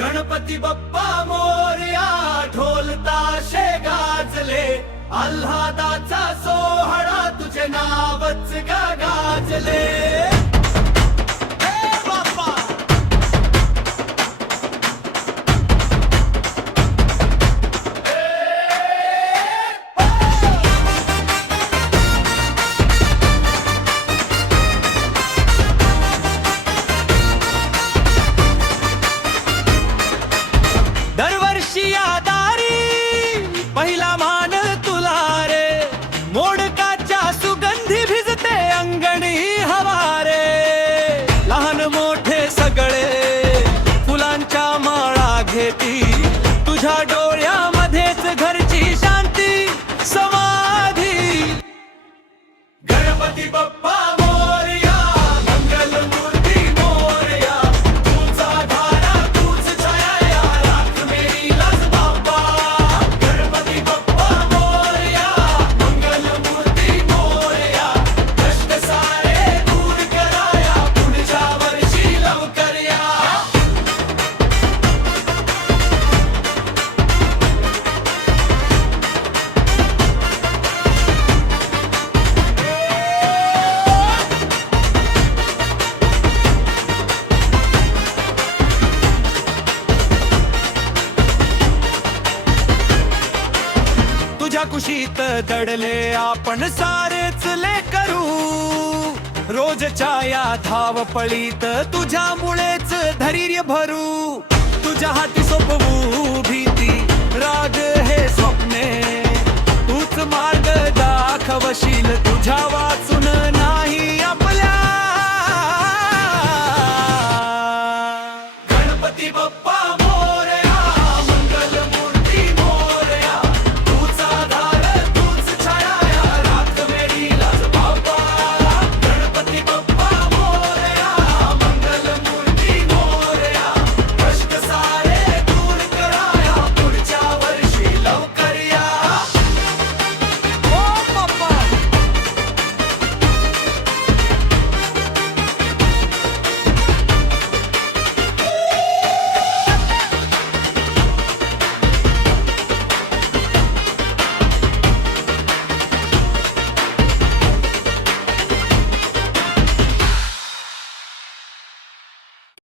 गणपती बाप्पा मोरया, ढोल ताशे गाजले, आल्हादाचा सोहळा तुझे नावच गाजले। दरवर्षी या दारी पहिला मान तुला रे, मोडकाच्या सुगंधी भिजते अंगणी हवा रे। लहान मोठे सगळे फुलांच्या माळा घेती, तुझ्या डोळ्यामध्येच घरची शांती समाधी। गणपती बाप्पा मोरया, मंगल मूर्ती मोरया, तुझा धारा तूच छाया, राख मेरी लाज बाप्पा। गणपती बाप्पा मोरया, मंगल मूर्ती मोरया, कष्ट सारे दूर कराया, पुढच्या वर्षी लवकर या। तुझ्या कुशीत दडले आपण सारेच लेकरू, रोजच्या या धावपळीत तुझ्यामुळेच धैर्य भरू। तुझ्या हाती सोपवू भीती, राग हे स्वप्ने, तूच मार्ग दाखवशील तुझ्या वाचून